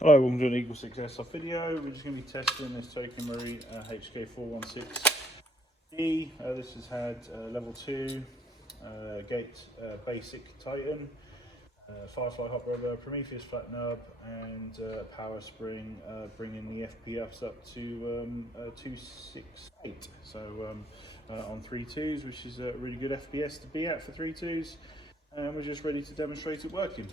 Hello, welcome to an Eagle 6 Airsoft video. We're just going to be testing this Tokyo Marui HK416D. This has had level 2 gate basic Titan, Firefly hot rubber, Prometheus flat nub, and power spring, bringing the FPS up to 268. So on 3.2s, which is a really good FPS to be at for 3.2s, and we're just ready to demonstrate it working.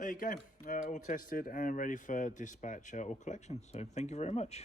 There you go, all tested and ready for dispatch or collection. So thank you very much.